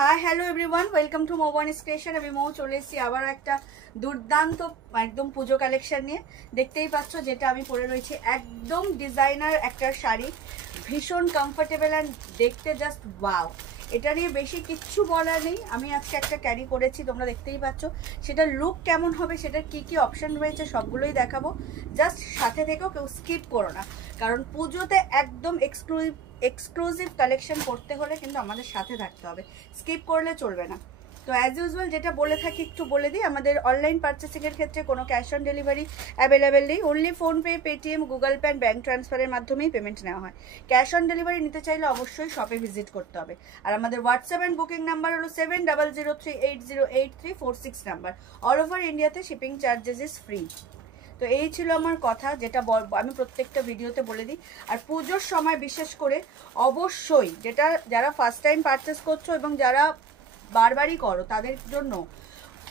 Hi hello everyone, welcome to mobile station. আমি মৌ চলে এসেছি আবার একটা দুর্দান্ত একদম পুজো কালেকশন নিয়ে। দেখতেই পাচ্ছ যেটা আমি পরে রয়েছি, একদম ডিজাইনার একটা শাড়ি, ভীষণ কমফোর্টেবল অ্যান্ড দেখতে জাস্ট ওয়াও। এটা নিয়ে বেশি কিচ্ছু বলার নেই। আমি আজকে একটা ক্যারি করেছি, তোমরা দেখতেই পাচ্ছ। সেটা লুক কেমন হবে, সেটার কি কি অপশন রয়েছে সবগুলোই দেখাবো। জাস্ট সাথে থেকেও কেউ স্কিপ করো না, কারণ পুজোতে একদম এক্সক্লুসিভ কালেকশন করতে হলে কিন্তু আমাদের সাথে থাকতে হবে, স্কিপ করলে চলবে না। তো অ্যাজ ইউজুয়াল যেটা বলে থাকি একটু বলে দিই, আমাদের অনলাইন পারচেসিংয়ের ক্ষেত্রে কোনো ক্যাশ অন ডেলিভারি অ্যাভেলেবেল নেই। Only PhonePe, Paytm, Google pay and bank ট্রান্সফারের মাধ্যমেই পেমেন্ট নেওয়া হয়। ক্যাশ অন ডেলিভারি নিতে চাইলে অবশ্যই শপে ভিজিট করতে হবে। আর আমাদের হোয়াটসঅ্যাপ অ্যান্ড বুকিং নাম্বার হলো 7003808346 নাম্বার। অল ওভার ইন্ডিয়াতে শিপিং চার্জেস ইজ ফ্রি। তো এই ছিল আমার কথা, যেটা আমি প্রত্যেকটা ভিডিওতে বলে দিই। আর পুজোর সময় বিশেষ করে অবশ্যই যারা ফার্স্ট টাইম পারচেস করছো এবং যারা বারবারই করো তাদের জন্য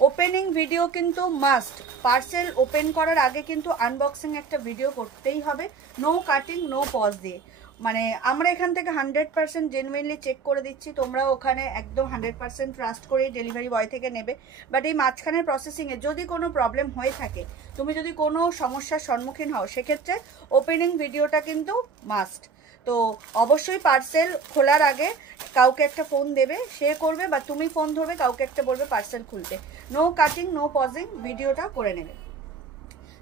ওপেনিং ভিডিও কিন্তু মাস্ট। পার্সেল ওপেন করার আগে কিন্তু আনবক্সিং একটা ভিডিও করতেই হবে, নো কাটিং, নো পজ দিয়ে। মানে আমরা এখান থেকে 100% জেনুইনলি চেক করে দিচ্ছি, তোমরাও ওখানে একদম 100% ট্রাস্ট করেই ডেলিভারি বয় থেকে নেবে। বাট এই মাঝখানের প্রসেসিংয়ে যদি কোনো প্রবলেম হয়ে থাকে, তুমি যদি কোনো সমস্যার সম্মুখীন হও, সেক্ষেত্রে ওপেনিং ভিডিওটা কিন্তু মাস্ট। তো অবশ্যই পার্সেল খোলার আগে কাউকে একটা ফোন দেবে, সে করবে, বা তুমি ফোন ধরবে, কাউকে একটা বলবে পার্সেল খুলতে। নো কাটিং, নো পজিং, ভিডিওটা করে নেবে।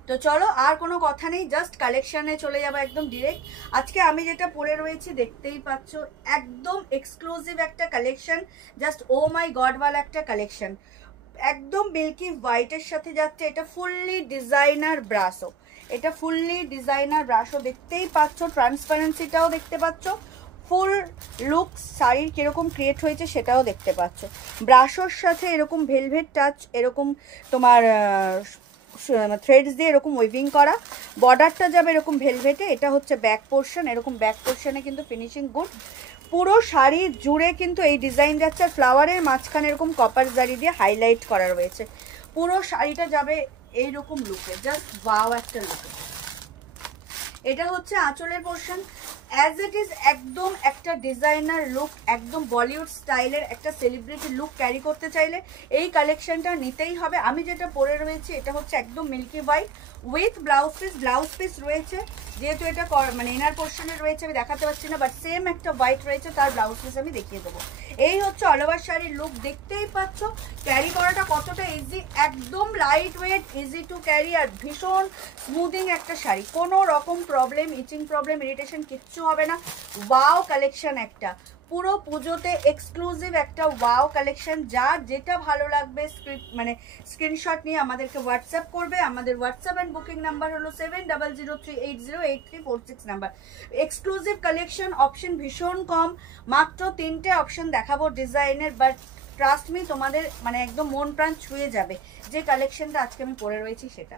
তো চলো, আর কোনো কথা নেই, জাস্ট কালেকশানে চলে যাবো একদম ডিরেক্ট। আজকে আমি যেটা পরে রয়েছি দেখতেই পাচ্ছ, একদম এক্সক্লুসিভ একটা কালেকশন, জাস্ট ও মাই গডওয়ালা একটা কালেকশন। একদম মিল্কি হোয়াইটের সাথে যাচ্ছে। এটা ফুললি ডিজাইনার ব্রাশো, এটা ফুললি ডিজাইনার ব্রাশো, দেখতেই পাচ্ছ। ট্রান্সপারেন্সিটাও দেখতে পাচ্ছ, ফুল লুক শাড়ির কিরকম ক্রিয়েট হয়েছে সেটাও দেখতে পাচ্ছ। ব্রাশোর সাথে এরকম ভেলভেট টাচ, এরকম তোমার থ্রেডস দিয়ে এরকম ওয়েভিং করা, বর্ডারটা যাবে এরকম ভেলভেটে। এটা হচ্ছে ব্যাক পোর্শন, এরকম ব্যাক পোর্শনে কিন্তু ফিনিশিং গুড। পুরো শাড়ি জুড়ে কিন্তু এই ডিজাইন যাচ্ছে, আর ফ্লাওয়ারের মাঝখানে এরকম কপার জারি দিয়ে হাইলাইট করা রয়েছে। পুরো শাড়িটা যাবে এইরকম লুকে, জাস্ট ওয়াও একটা লুকে। এটা হচ্ছে আঁচলের পোর্শন, অ্যাজ ইট ইজ একদম একটা ডিজাইনার লুক, একদম বলিউড স্টাইলের একটা সেলিব্রিটি লুক ক্যারি করতে চাইলে এই কালেকশনটা নিতেই হবে। আমি যেটা পরে রয়েছি এটা হচ্ছে একদম milky white with blouse piece রয়েছে। যেহেতু এটা মানে ইনার পোর্শনে রয়েছে, আমি দেখাতে পারছি না, বাট সেম একটা হোয়াইট রয়েছে, তার ব্লাউজ পিস আমি দেখিয়ে দেবো। এই হচ্ছে অল ওভার শাড়ির লুক, দেখতেই পাচ্ছ। ক্যারি করাটা কতটা ইজি, একদম light weight, easy to carry, আর ভীষণ স্মুদিং একটা শাড়ি। কোনো রকম প্রবলেম, ইচিং প্রবলেম, ইরিটেশন কিচ্ছু হবে না। ওয়াও কালেকশন একটা, পুরো পুজোতে এক্সক্লুসিভ একটা ওয়াও কালেকশন। যার যেটা ভালো লাগবে মানে স্ক্রিনশট নিয়ে আমাদেরকে হোয়াটসঅ্যাপ করবে। আমাদের হোয়াটসঅ্যাপ অ্যান্ড বুকিং নাম্বার হলো 7003808346 নাম্বার। এক্সক্লুসিভ কালেকশন, অপশন ভীষণ কম, মাত্র 3টে অপশন দেখাবো ডিজাইনের, বাট ট্রাস্ট মি তোমাদের মানে একদম মন প্রাণ ছুঁয়ে যাবে যে কালেকশনটা আজকে আমি পরে রয়েছি সেটা।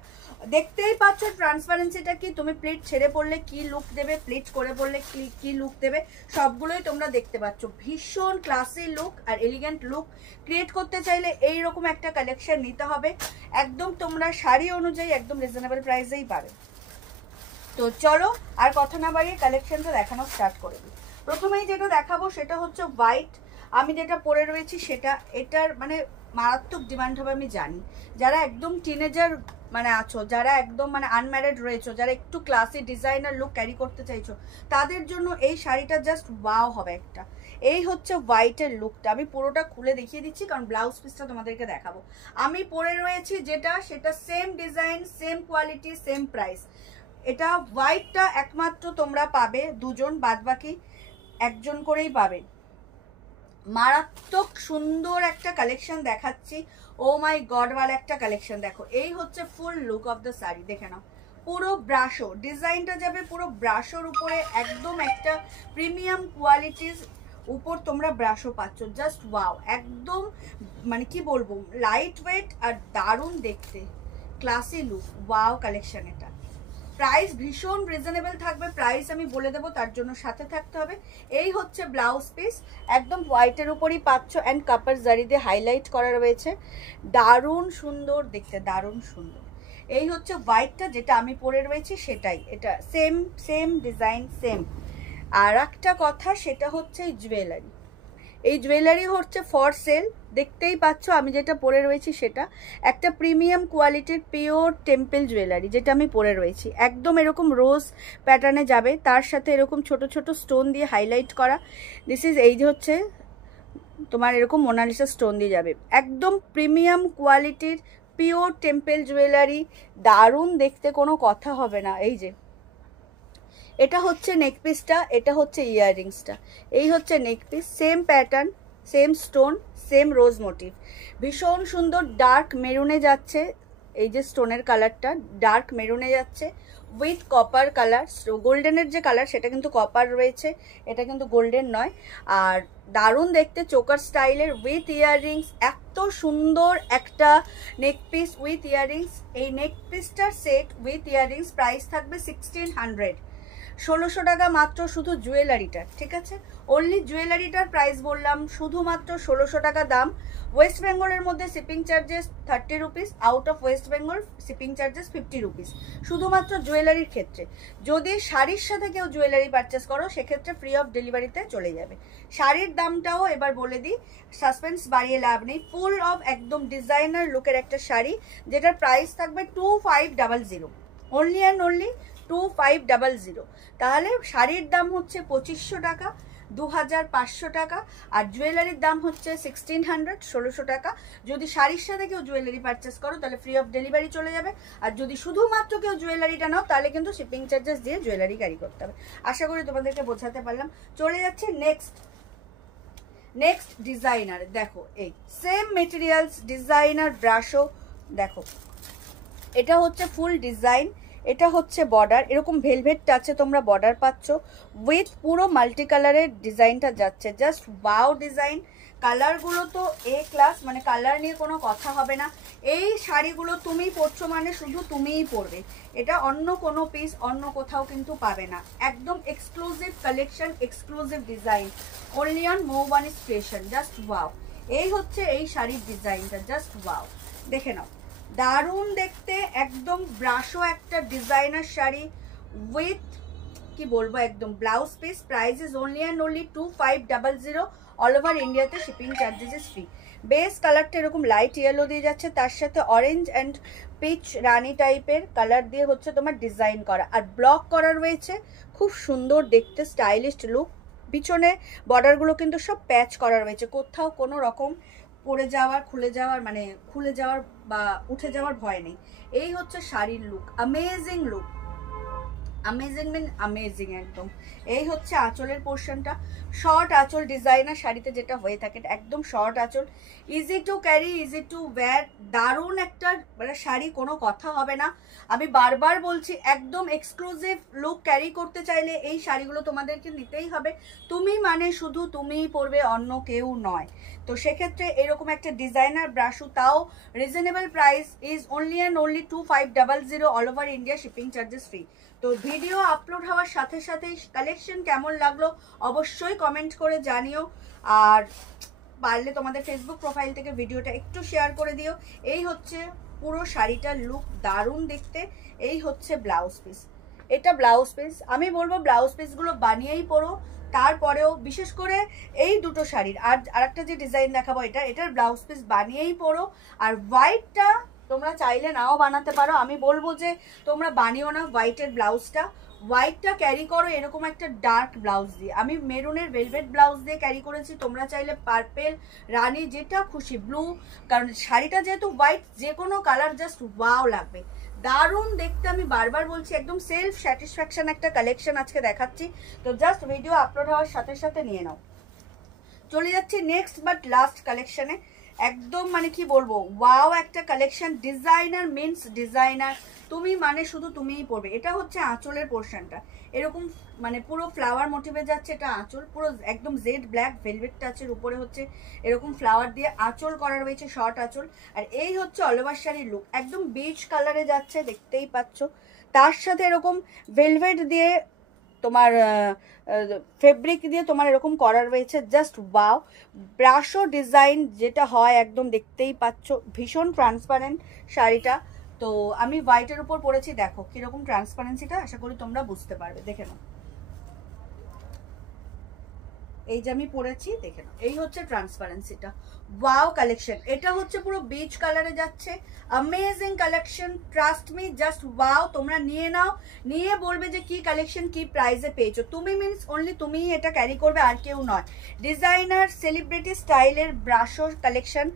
দেখতেই পাচ্ছ ট্রান্সপারেন্সিটা কি, তুমি প্লিট ছেড়ে পড়লে কি লুক দেবে, প্লিট করে পড়লে কি লুক দেবে, সবগুলোই তোমরা দেখতে পাচ্ছ। ভীষণ ক্লাসি লুক আর এলিগেন্ট লুক ক্রিয়েট করতে চাইলে এইরকম একটা কালেকশন নিতে হবে। একদম তোমরা শাড়ি অনুযায়ী একদম রিজনেবল প্রাইসেই পাবে। তো চলো আর কথা না বাড়িয়ে কালেকশনটা দেখানো স্টার্ট করে দিই। প্রথমেই যেটা দেখাবো সেটা হচ্ছে হোয়াইট। আমি যেটা পরে রয়েছি সেটা, এটার মানে মারাত্মক ডিমান্ড হবে আমি জানি। যারা একদম টিনেজার মানে আছো, যারা একদম মানে আনম্যারিড রয়েছো, যারা একটু ক্লাসি ডিজাইনার লুক ক্যারি করতে চাইছো, তাদের জন্য এই শাড়িটা জাস্ট ওয়াও হবে একটা। এই হচ্ছে হোয়াইটের লুকটা, আমি পুরোটা খুলে দেখিয়ে দিচ্ছি কারণ ব্লাউজ পিসটা তোমাদেরকে দেখাবো। আমি পরে রয়েছি যেটা, সেটা same design, same quality, same price. এটা হোয়াইটটা একমাত্র তোমরা পাবে দুজন, বাদবাকি একজন করেই পাবে। মারাত্মক সুন্দর একটা কালেকশন দেখাচ্ছি, ও মাই গডওয়ালা একটা কালেকশন। দেখো এই হচ্ছে ফুল লুক অফ দ্য শাড়ি, দেখে নাও। পুরো ব্রাশো ডিজাইনটা যাবে, পুরো ব্রাশোর উপরে একদম একটা প্রিমিয়াম কোয়ালিটির উপর তোমরা ব্রাশো পাচ্ছ। জাস্ট ওয়াও, একদম মানে কি বলবো, লাইট ওয়েট আর দারুণ দেখতে, ক্লাসি লুক, ওয়াও কালেকশন এটা। প্রাইস ভীষণ রিজনেবল থাকবে, প্রাইস আমি বলে দেবো, তার জন্য সাথে থাকতে হবে। এই হচ্ছে ব্লাউজ পিস, একদম হোয়াইটের উপরই পাচ্ছ, অ্যান্ড কাপার জারি দিয়ে হাইলাইট করা রয়েছে। দারুণ সুন্দর দেখতে, দারুণ সুন্দর। এই হচ্ছে হোয়াইটটা যেটা আমি পরে রয়েছি সেটাই, এটা সেম ডিজাইন সেম। আর একটা কথা সেটা হচ্ছে জুয়েলারি, এই জুয়েলারি হচ্ছে ফর সেল, দেখতেই পাচ্ছ আমি যেটা পরে রয়েছি সেটা একটা প্রিমিয়াম কোয়ালিটির পিওর টেম্পল জুয়েলারি যেটা আমি পরে রয়েছি, একদম এরকম রোজ প্যাটার্নে যাবে, তার সাথে এরকম ছোট ছোট স্টোন দিয়ে হাইলাইট করা। দিস ইজ এই যে হচ্ছে তোমার এরকম মোনালিসা স্টোন দিয়ে যাবে, একদম প্রিমিয়াম কোয়ালিটির পিওর টেম্পল জুয়েলারি, দারুণ দেখতে, কোনো কথা হবে না। এই যে এটা হচ্ছে নেকপিসটা, এটা হচ্ছে ইয়াররিংসটা, এই হচ্ছে neckpiece, same pattern, same stone, same rose motif, ভীষণ সুন্দর ডার্ক মেরুনে যাচ্ছে, এই যে স্টোনের কালারটা ডার্ক মেরুনে যাচ্ছে উইথ কপার কালার, গোল্ডেনের যে কালার সেটা কিন্তু কপার রয়েছে, এটা কিন্তু গোল্ডেন নয়। আর দারুণ দেখতে চোকার স্টাইলের উইথ ইয়াররিংস, এত সুন্দর একটা নেকপিস উইথ ইয়াররিংস। এই নেকপিসটার সেট উইথ ইয়াররিংস প্রাইস থাকবে 1600, 1600 টাকা মাত্র শুধু জুয়েলারিটার, ঠিক আছে? অনলি জুয়েলারিটার প্রাইস বললাম, শুধুমাত্র 1600 টাকা দাম। ওয়েস্ট বেঙ্গলের মধ্যে shipping charges 30 rupees, out of West Bengal shipping charges 50 rupees, শুধুমাত্র জুয়েলারির ক্ষেত্রে। যদি শাড়ির সাথে কেউ জুয়েলারি পারচেস করো সেক্ষেত্রে ফ্রি অফ ডেলিভারিতে চলে যাবে। শাড়ির দামটাও এবার বলে দিই, সাসপেন্স বাড়িয়ে লাভ নেই, ফুল অফ একদম ডিজাইনার লুকের একটা শাড়ি যেটার প্রাইস থাকবে 2500, অনলি অ্যান্ড অনলি 2500। তাহলে শাড়ির দাম হচ্ছে 2500 টাকা, 2500 টাকা, আর জুয়েলারির দাম হচ্ছে 1600, 1600 টাকা। যদি শাড়ির সাথে কেউ জুয়েলারি পারচেস করো তাহলে ফ্রি অফ ডেলিভারি চলে যাবে, আর যদি শুধুমাত্র কেউ জুয়েলারিটা নাও তাহলে কিন্তু শিপিং চার্জেস দিয়ে জুয়েলারি ক্যারি করতে হবে। আশা করি তোমাদেরকে বোঝাতে পারলাম। চলে যাচ্ছে নেক্সট ডিজাইনার। দেখো এই সেম মেটেরিয়ালস, ডিজাইনার ব্রাশও, দেখো এটা হচ্ছে ফুল ডিজাইন, এটা হচ্ছে বর্ডার, এরকম ভেলভেট টাচে তোমরা বর্ডার পাচ্ছ উইথ পুরো মাল্টি কালারের ডিজাইনটা যাচ্ছে, জাস্ট ওয়াও ডিজাইন। কালারগুলো তো এ ক্লাস, মানে কালার নিয়ে কোনো কথা হবে না। এই শাড়িগুলো তুমি পরছো মানে শুধু তুমিই পরবে, এটা অন্য কোনো পিস অন্য কোথাও কিন্তু পাবে না, একদম exclusive collection, exclusive design, only on Moubani station, just wow. এই হচ্ছে এই শাড়ির ডিজাইনটা, জাস্ট ওয়াও, দেখে নাও, দারুণ দেখতে, একদম ব্রাশো একটা ডিজাইনার শাড়ি উইথ কি বলবো একদম blouse piece. Price is only and only 2500, all over ইন্ডিয়াতে shipping charges is free. Base কালারটা এরকম লাইট ইয়েলো দিয়ে যাচ্ছে, তার সাথে অরেঞ্জ অ্যান্ড পিচ রানি টাইপের কালার দিয়ে হচ্ছে তোমার ডিজাইন করা, আর ব্লক করা রয়েছে, খুব সুন্দর দেখতে, স্টাইলিশ লুক। পিছনে বর্ডারগুলো কিন্তু সব প্যাচ করা রয়েছে, কোথাও কোনো রকম পড়ে যাওয়ার, খুলে যাওয়ার বা উঠে যাওয়ার ভয় নেই। এই হচ্ছে শাড়ির লুক, অ্যামেজিং লুক, অ্যামেজিং মিন অ্যামেজিং একদম। এই হচ্ছে আঁচলের পোর্শনটা, শর্ট আঁচল ডিজাইনার শাড়িতে যেটা হয়ে থাকে, একদম শর্ট আঁচল, easy to carry, easy to wire, দারুণ একটা শাড়ি, কোনো কথা হবে না। আমি বারবার বলছি, একদম এক্সক্লুসিভ লুক ক্যারি করতে চাইলে এই শাড়িগুলো তোমাদেরকে নিতেই হবে। তুমি মানে শুধু তুমিই পরবে, অন্য কেউ নয়। তো সেক্ষেত্রে এরকম একটা ডিজাইনার ব্রাশু, তাও reasonable price is only and only 2500, all over India shipping charges free. তো ভিডিও আপলোড হওয়ার সাথে সাথেই কালেকশন কেমন লাগলো অবশ্যই কমেন্ট করে জানিও, আর পারলে তোমাদের ফেসবুক প্রোফাইল থেকে ভিডিওটা একটু শেয়ার করে দিও। এই হচ্ছে পুরো শাড়িটার লুক, দারুণ দেখতে। এই হচ্ছে ব্লাউজ পিস, এটা ব্লাউজ পিস, আমি বলবো ব্লাউজ পিসগুলো বানিয়েই পরো। তারপরেও বিশেষ করে এই দুটো শাড়ির, আর আরেকটা যে ডিজাইন দেখাবো এটার ব্লাউজ পিস বানিয়েই পরো। আর হোয়াইটটা তোমরা চাইলে নাও বানাতে পারো, আমি বলবো যে তোমরা বানিও না হোয়াইটের ব্লাউজটা, হোয়াইটটা ক্যারি করো এরকম একটা ডার্ক ব্লাউজ দিয়ে। আমি মেরুনের ভেলভেট ব্লাউজ দিয়ে ক্যারি করেছি, তোমরা চাইলে পার্পেল, রানি, যেটা খুশি, ব্লু, কারণ শাড়িটা যেহেতু হোয়াইট, যে কোনো কালার জাস্ট ওয়াও লাগবে, দারুণ দেখতে। আমি বারবার বলছি, একদম সেলফ স্যাটিসফ্যাকশন একটা কালেকশন আজকে দেখাচ্ছি। তো জাস্ট ভিডিও আপলোড হওয়ার সাথে সাথে নিয়ে নাও। চলে যাচ্ছি নেক্সট বাট লাস্ট কালেকশনে, একদম মানে কি বলবো ওয়াও একটা কালেকশন, ডিজাইনার মিন্স ডিজাইনার, তুমি মানে শুধু তুমিই পরবে। এটা হচ্ছে আঁচলের পোর্শনটা, এরকম মানে পুরো ফ্লাওয়ার মোটিভে যাচ্ছে, এটা আঁচল পুরো একদম জেড ব্ল্যাক ভেলভেট টাচের উপরে হচ্ছে এরকম ফ্লাওয়ার দিয়ে আঁচল করা রয়েছে, শর্ট আঁচল। আর এই হচ্ছে অল ওভার শাড়ির লুক, একদম বিচ কালারে যাচ্ছে, দেখতেই পাচ্ছ। তার সাথে এরকম ভেলভেট দিয়ে তোমার ফেব্রিক দিয়ে তোমার এরকম করা রয়েছে, জাস্ট ওয়াও। ব্রাশো ডিজাইন যেটা হয় একদম দেখতেই পাচ্ছ, ভীষণ ট্রান্সপারেন্ট শাড়িটা। তো আমি হোয়াইটের উপর পরেছি, দেখো কিরকম ট্রান্সপারেন্সিটা, আশা করি তোমরা বুঝতে পারবে, দেখে নাও। এই যে আমি পরেছি, দেখে নাও, এই হচ্ছে ট্রান্সপারেন্সিটা। ওয়াও কালেকশন, এটা হচ্ছে পুরো বিচ কালারে যাচ্ছে, amazing collection, trust me, just wow. তোমরা নিয়ে নাও, নিয়ে বলবে যে কি কালেকশন, কি প্রাইসে পেয়েছো। তুমি মিনস অনলি তুমিই এটা ক্যারি করবে, আর কেউ নয়। ডিজাইনার সেলিব্রিটি স্টাইলের brasso collection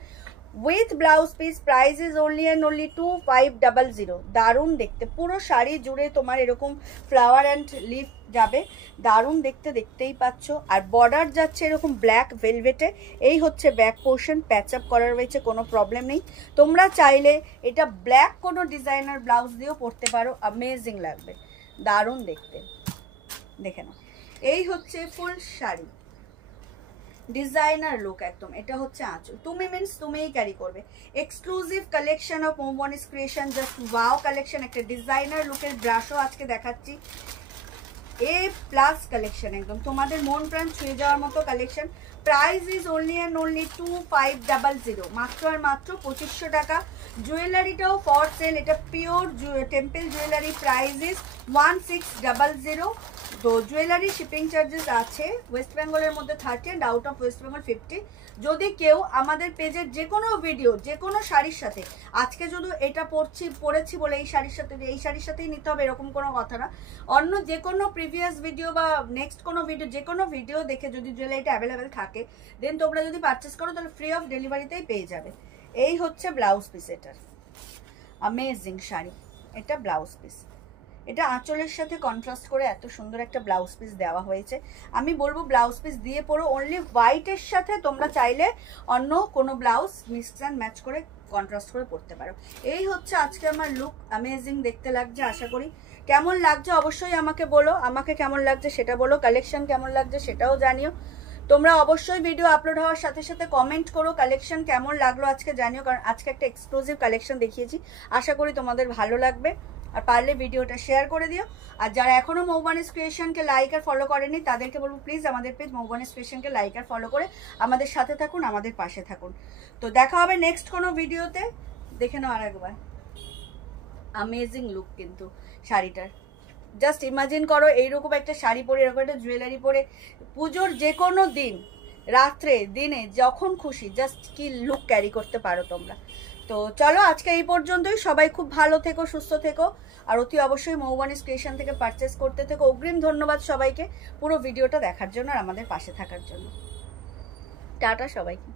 with blouse piece, price is only and only 2500। দারুণ দেখতে, পুরো শাড়ি জুড়ে তোমার এরকম ফ্লাওয়ার অ্যান্ড লিফ যাবে, দারুণ দেখতে, দেখতেই পাচ্ছ। আর বর্ডার যাচ্ছে এরকম ব্ল্যাক ভেলভেটে। এই হচ্ছে ব্যাক পোর্শন, প্যাচ আপ করা রয়েছে, কোনো প্রবলেম নেই। তোমরা চাইলে এটা ব্ল্যাক কোনো ডিজাইনার ব্লাউজ দিয়েও পরতে পারো, অ্যামেজিং লাগবে, দারুণ দেখতে, দেখে নাও। এই হচ্ছে ফুল শাড়ি, ডিজাইনার লুক একদম। এটা হচ্ছে আঁচল, তুমি মিনস তুমিই ক্যারি করবে। Exclusive collection of Moubani's creation, just wow collection. একটা ডিজাইনার লুকের ব্রাশও আজকে দেখাচ্ছি, এ প্লাস কালেকশন, একদম তোমাদের মন প্রাণ ছুঁয়ে যাওয়ার মতো collection. Price is only and only 2500, মাত্র আর মাত্র 2500 টাকা। জুয়েলারিটাও ফর সেল, এটা pure temple jewellery, price is 1600। তো জুয়েলারি শিপিং চার্জেস আছে, ওয়েস্ট বেঙ্গলের মধ্যে 30 and out of West Bengal 50। যদি কেউ আমাদের পেজের যে কোনো ভিডিও, যে কোনো শাড়ির সাথে, আজকে যদি এটা পরেছি বলে এই শাড়ির সাথে, এই শাড়ির সাথেই নিতে হবে এরকম কোনো কথা না, অন্য যে কোনো প্রিভিয়াস ভিডিও বা নেক্সট কোনো ভিডিও, যে কোনো ভিডিও দেখে যদি জুয়েলারিটা অ্যাভেলেবেল থাকে, দেন তোমরা যদি পারচেস করো তাহলে ফ্রি অফ ডেলিভারিতেই পেয়ে যাবে। এই হচ্ছে ব্লাউজ পিস, এটার অ্যামেজিং শাড়ি, এটা ব্লাউজ পিস, এটা আঁচলের সাথে কন্ট্রাস্ট করে এত সুন্দর একটা ব্লাউজ পিস দেওয়া হয়েছে। আমি বলবো ব্লাউজ পিস দিয়ে পরো, অনলি হোয়াইটের সাথে তোমরা চাইলে অন্য কোনো ব্লাউজ মিক্স অ্যান্ড ম্যাচ করে কন্ট্রাস্ট করে পরতে পারো। এই হচ্ছে আজকে আমার লুক, অ্যামেজিং দেখতে লাগছে আশা করি। কেমন লাগছে অবশ্যই আমাকে বলো, আমাকে কেমন লাগছে সেটা বলো, কালেকশন কেমন লাগছে সেটাও জানিও। তোমরা অবশ্যই ভিডিও আপলোড হওয়ার সাথে সাথে কমেন্ট করো কালেকশন কেমন লাগলো আজকে জানিও, কারণ আজকে একটা এক্সক্লুসিভ কালেকশন দেখিয়েছি, আশা করি তোমাদের ভালো লাগবে। আর পারলে ভিডিওটা শেয়ার করে দিও। আর যারা এখনো মৌবানিস ক্রিয়েশনকে লাইক আর ফলো করেনি তাদেরকে বলবো প্লিজ আমাদের পেজ মৌবানিস ক্রিয়েশনকে লাইক আর ফলো করে আমাদের সাথে থাকুন, আমাদের পাশে থাকুন। তো দেখা হবে নেক্সট কোনো ভিডিওতে, দেখে নাও আর একবার, অ্যামেজিং লুক কিন্তু শাড়িটার। জাস্ট ইমাজিন করো এইরকম একটা শাড়ি পরে, এরকম একটা জুয়েলারি পরে পুজোর যে কোনো দিন, রাত্রে, দিনে, যখন খুশি, জাস্ট কি লুক ক্যারি করতে পারো তোমরা। তো চলো আজকে এই পর্যন্তই, সবাই খুব ভালো থেকো, সুস্থ থেকো, আর অতি অবশ্যই মৌবানিস ক্রিয়েশন থেকে পারচেস করতে থেকো। অগ্রিম ধন্যবাদ সবাইকে পুরো ভিডিওটা দেখার জন্য আর আমাদের পাশে থাকার জন্য। টাটা সবাইকে।